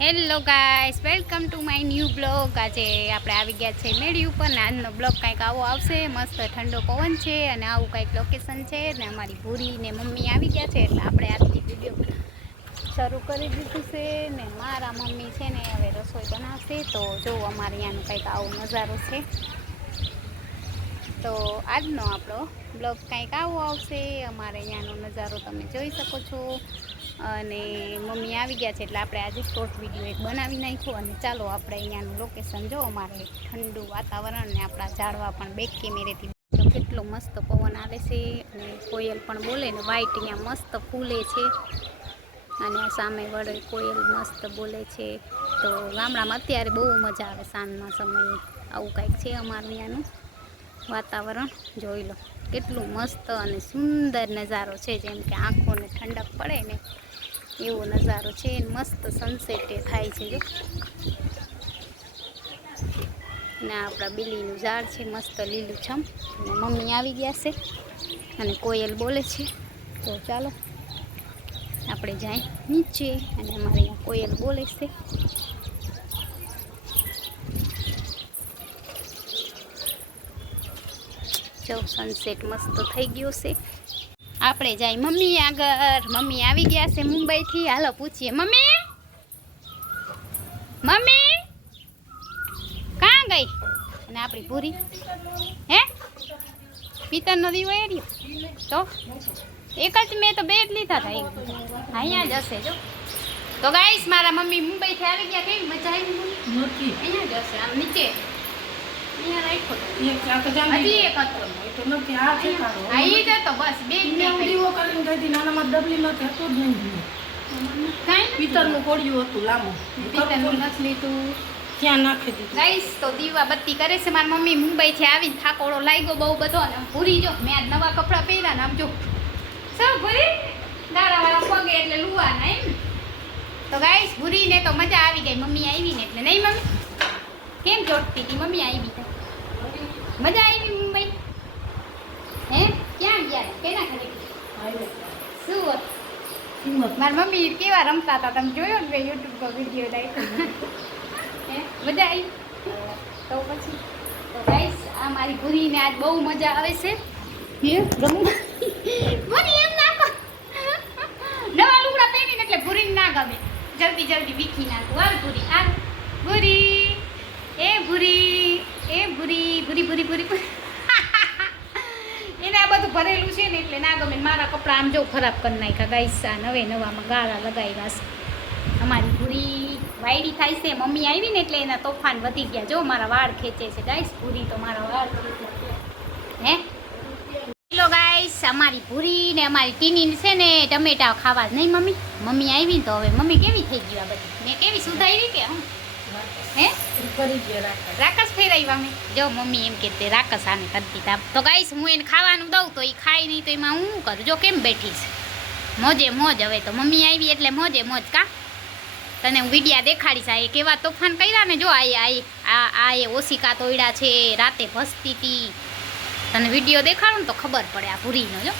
Hello guys, welcome to my new blog. આજે આપણે આવી ગયા છે મેળી ઉપર ને આજનો બ્લોગ કંઈક આવો આવશે। મસ્ત ઠંડો પવન છે અને આવું કંઈક લોકેશન છે ને અમારી ભૂરી ને મમ્મી આવી ગયા છે એટલે આપણે આજથી વિડીયો શરૂ કરી દીધું છે ને મારા મમ્મી છે ને હવે રસોઈ બનાવશે। તો જો અમારે અહીંયાનો કંઈક આવો નજારો છે। તો આજનો આપણો બ્લોગ કંઈક આવો આવશે। અમારે અહીંયાનો નજારો તમે જોઈ શકો છો અને મમ્મી આવી ગયા છે એટલે આપણે આજે શોર્ટ વિડીયો એક બનાવી નાખ્યો। અને ચાલો આપણે અહીંયાનું લોકેશન જો અમારે ઠંડુ વાતાવરણ ને આપણા ઝાડવા પણ બેક કેમેરેથી તો કેટલો મસ્ત પવન આવે છે અને કોયલ પણ બોલે ને વાઈટ અહીંયા મસ્ત ફૂલે છે અને સામે વડે કોયલ મસ્ત બોલે છે। તો ગામડામાં અત્યારે બહુ મજા આવે સાંજના સમયે। આવું કંઈક છે અમારું અહીંયાનું વાતાવરણ જોઈ લો કેટલું મસ્ત અને સુંદર નજારો છે। જેમ કે આંખોને ઠંડક પડે ને એવો નજારો છે। મસ્ત સનસેટ થાય છે જો ને આપણા બિલીનું ઝાડ છે મસ્ત લીલુંછમ અને મમ્મી આવી ગયા છે અને કોયલ બોલે છે। તો ચાલો આપણે જાય નીચે અને અમારે અહીંયા કોયલ બોલે છે। જો સનસેટ મસ્ત થઈ ગયો છે। આપણે જાય મમ્મી આગળ। મમ્મી આવી ગયા છે મુંબઈથી। હાલો પૂછીએ મમ્મી, મમ્મી કાં ગઈ? અને આપણી પૂરી હે પિત્તરનો દીવો એર્યો તો એક જ મેં તો બે જ લીધા હતા। અહીંયા જ હશે જો। તો ગાઈસ મારા મમ્મી મુંબઈથી આવી ગયા। કેવી મજા આવી? અહીંયા જ હશે આમ નીચે અહીંયા રાખ્યો હજી એક હતો તો નથી આ છે તારો આ ઈ જ હતો બસ બે જ દીવો કરીને ગઈ હતી નાનામાં ડબલી નથી હતો જ નહીં કાઈ પિત્તરનું કોડિયું હતું લાંબુ પિત્તરનું નથી લીધું ક્યાં નાખી દીધું ગાઈસ। તો દીવા બત્તી કરે છે મારી મમ્મી મુંબઈથી આવીને થાકોડો લાગ્યો બહુ બધો અને પૂરી જો મેં આજ નવા કપડાં પહેર્યા ને આમ જો સૌ પૂરી દાડાવાળા પગે એટલે લુવાના એમ। તો ગાઈસ પૂરીને તો મજા આવી ગઈ મમ્મી આવીને એટલે નહીં મમ્મી કેમ જોડતી હતી મમ્મી આવી તો મજા આવી મુંબઈ હે ક્યાં ગયા કેના ઘરે સુરત? મારી મમ્મી કેવા રમતા હતા તમે જોયો ને યુટ્યુબ પર વિડીયો નાખ્યો હે મજા આવી તો પછી તો ગાઈસ આ મારી ભૂરીને આજ બહુ મજા આવે છે હે રમવું મને એમ નાખો નવા લુગડા પહેરીને એટલે ભૂરીને ના ગમે જલ્દી જલ્દી વીખી નાખું હાલ ભૂરી હાલ ભૂરી એ ભૂરી એ ભૂરી ભૂરી ભૂરી ભૂરી એને આ બધું ભરેલું છે ને એટલે ના ગમે। મારા કપડાં આમ જો ખરાબ કરી નાખ્યા ગાઈસ। આ નવે નવામાં ગાળા લગાવ્યા છે। અમારી ભૂરી વાયડી થાય છે મમ્મી આવી ને એટલે એના તોફાન વધી ગયા જો મારા વાળ ખેંચે છે ગાઈસ। ભૂરી તો મારા વાળ હે લો ગાઈસ અમારી ભૂરી ને અમારી ટીની છે ને ટમેટા ખાવા જ નહીં મમ્મી મમ્મી આવી ને તો હવે મમ્મી કેવી થઈ ગઈ આ બધી મેં કેવી સુધારી કે હું હે રાકસ ફેરાઈ અમે જો મમ્મી એમ કે રાકસ આને કરતી હતા। તો ગાઈસ હું એને ખાવાનું દઉં તો એ ખાય નહીં તો એમાં હું કરું જો કેમ બેઠી છે મોજે મોજ। હવે તો મમ્મી આવી એટલે મોજે મોજ કા તને હું વિડિયા દેખાડીશ। આ એ કેવા તોફાન કર્યા ને જો આ એ ઓશિકા તોડ્યા છે રાતે ભસતી હતી તને વિડીયો દેખાડું તો ખબર પડે આ ભૂરીનો જો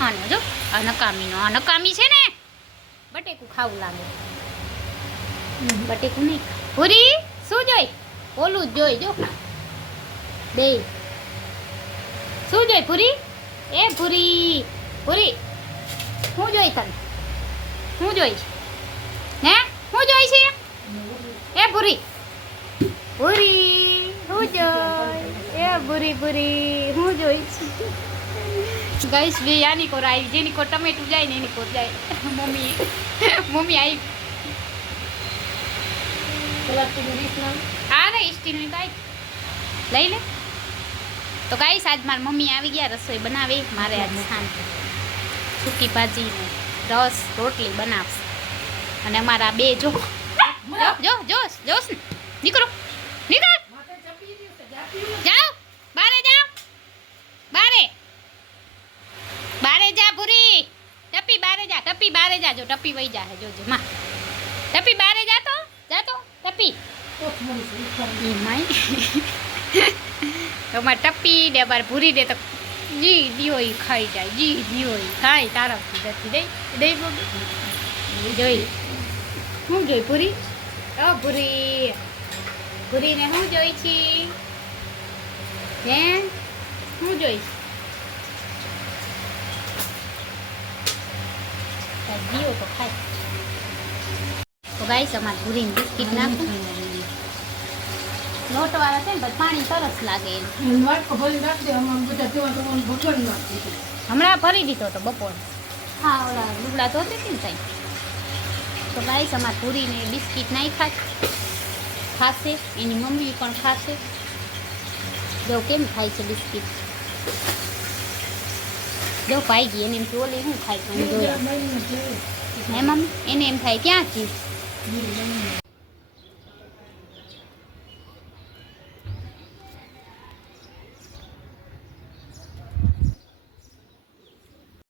આનો જો આ નકામીનો આ નકામી છે ને બટેકું ખાવું લાગે બટેકું નહીં ભૂરી શું જોઈ ઓલું જ જોઈ જો બે શું જોઈ ભૂરી એ ભૂરી ભૂરી શું જોઈ તને શું જોઈ હે શું જોઈ છે એ ભૂરી ભૂરી શું જોઈ એ ભૂરી ભૂરી શું જોઈ છે ગાઈસ બે આની કોર આવી જેની કોર ટમેટું જાય ને એની કોર જાય મમ્મી મમ્મી આવી હા ને સ્ટીલની કાંઈ લઈ લે। તો ગાઈસ આજ મારી મમ્મી આવી ગયા રસોઈ બનાવે મારે આજ શાંતિ સૂકી ભાજી રસ રોટલી બનાવશે અને અમારા બે જો જો જોશ જોશ નીકળો નીકળ જાઓ બારે જાઓ બારે બારે જા ભૂરી ટપી બારે જા ટપી બારે જા જો ટપી વહી જા જોજો માં ટપી બારે જાતો ટપી અમારે ટપી ને અમારે ભૂરી દે તો જી દીવો ખાઈ જાય જી દીવો ખાય તારા નથી દઈ દઈ જોઈ હું જોઈ પૂરી ઓ ભૂરી ભૂરીને હું જોઈ છી હે હું જોઈશ દીવો તો ખાય તો ગાઈસ અમારે ભૂરીને બિસ્કિટ નાખું લોટવાળા છે ને પછી પાણી સરસ લાગે એને. હમણાં ભરી દીધો તો બપોર હા ઓલા લુગડા ધોતી હતી ને ત્યાં તો ગાઈસ અમારે ભૂરીને બિસ્કિટ નાખ્યા ખાશે એની મમ્મી પણ ખાશે જો કેમ ખાય છે બિસ્કિટ જો ભાઈ ગઈ એને એમ કે ઓલી શું ખાય છે હે મમ્મી એને એમ થાય ક્યાં ચીજ